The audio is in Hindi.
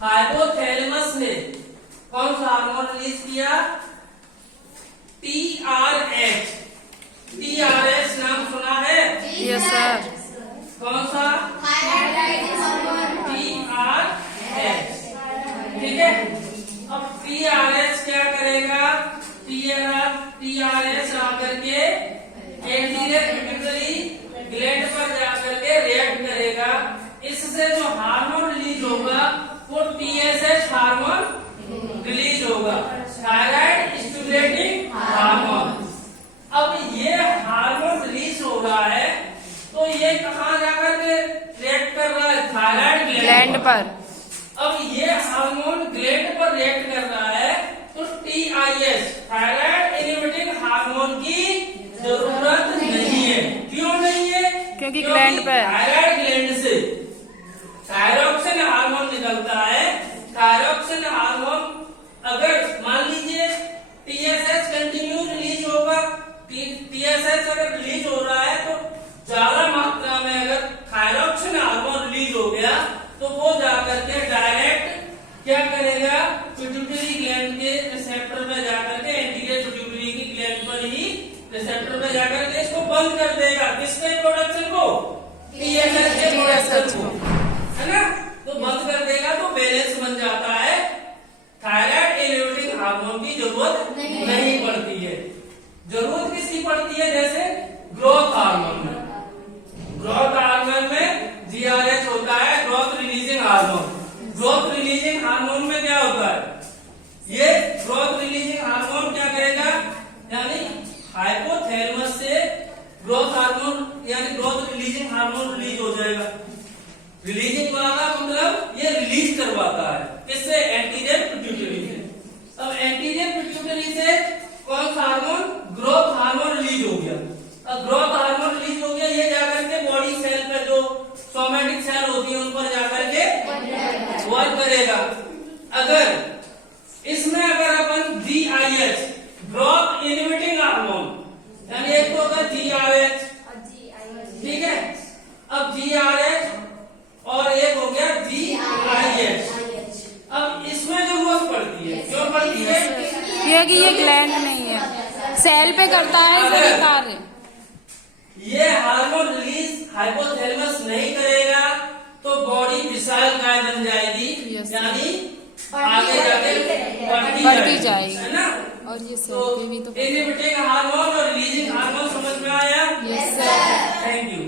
हाइपोथैलेमस ने कौन सा हार्मोन रिलीज किया? TRH। TRH नाम सुना है? Yes sir. कौन सा? TRH। ठीक है। अब TRH क्या करेगा? TRH आकर के एंटीरियर पिट्यूटरी ग्लैंड पर जाकर के रिएक्ट करेगा। इससे जो हार्मोन रिलीज होगा वो TSH हार्मोन रिलीज होगा, थायराइड स्टिमुलेटिंग हार्मोन। अब ये हार्मोन रिलीज हो रहा है तो ये कहाँ जाकर के रिएक्ट कर रहा है? थायराइड ग्लैंड पर। अब ये हार्मोन ग्लैंड पर रिएक्ट कर रहा है तो TIS थायराइड इनहिबिटिंग हार्मोन की जरूरत नहीं है। क्यों नहीं है? क्योंकि ग्लैंड पर थायराइड ग्लैंड से थायरोक्सिन हार्मोन निकलता है। थायरोक्सिन हार्मोन अगर मान लीजिए TSH कंटिन्यू रिलीज होगा, TSH अगर रिलीज हो रहा है तो ज्यादा मात्रा में अगर थायरोक्सिन हार्मोन रिलीज हो गया तो वो जाकर के डायरेक्ट क्या करेगा? पिट्यूटरी ग्लैंड के रिसेप्टर में जाकर के एंटीरियर पिट्यूटरी की ग्लैंड पर ही रिसेप्टर में जाकर के इसको बंद कर देगा। किसके प्रोडक्शन को? TSH के प्रोडक्शन को, है ना? तो बंद कर देगा तो बैलेंस बन जाता है। थायराइड इनहिबिटिंग हार्मोन की जरूरत नहीं पड़ती है। जरूरत किसकी पड़ती है? जैसे ग्रोथ हार्मोन में। ग्रोथ हार्मोन में GRH होता है, growth releasing hormone. Growth releasing hormone में क्या होता है? ये ग्रोथ रिलीजिंग हार्मोन क्या करेगा? यानी हाइपोथैलेमस से ग्रोथ हार्मोन यानी ग्रोथ रिलीजिंग हार्मोन रिलीज हो जाएगा। रिलीजिंग वाला मतलब ये रिलीज करवाता है। किससे? एंटीरियर पिट्यूटरी से। अब एंटीरियर पिट्यूटरी से कौन सा हार्मोन? ग्रोथ हार्मोन रिलीज हो गया। अब ग्रोथ हार्मोन रिलीज हो गया, ये जाकर के बॉडी सेल पे जो सोमैटिक सेल होती है उन पर जाकर के वर्क करेगा। अगर इसमें अगर अपन GIH ग्रोथ इनहिबिटिंग हार्मोन यानी एक तो होगा GRH, ठीक है। अब GRH और एक हो गया GIH। अब इसमें जरूरत पड़ती है, क्यों पड़ती है? क्योंकि ये ग्लैंड नहीं है, सेल पे करता है सभी कार्य। ये हार्मोन रिलीज हाइपोथैलेमस नहीं करेगा तो बॉडी विशालकाय बन जाएगी, यानी आगे जाके बढ़ती जाएगी, है ना? और ये तो सेल पे भी तो इनहिबिटिंग हार्मोन और रिलीजिंग हार्मोन समझ में आया? Yes sir. Thank you.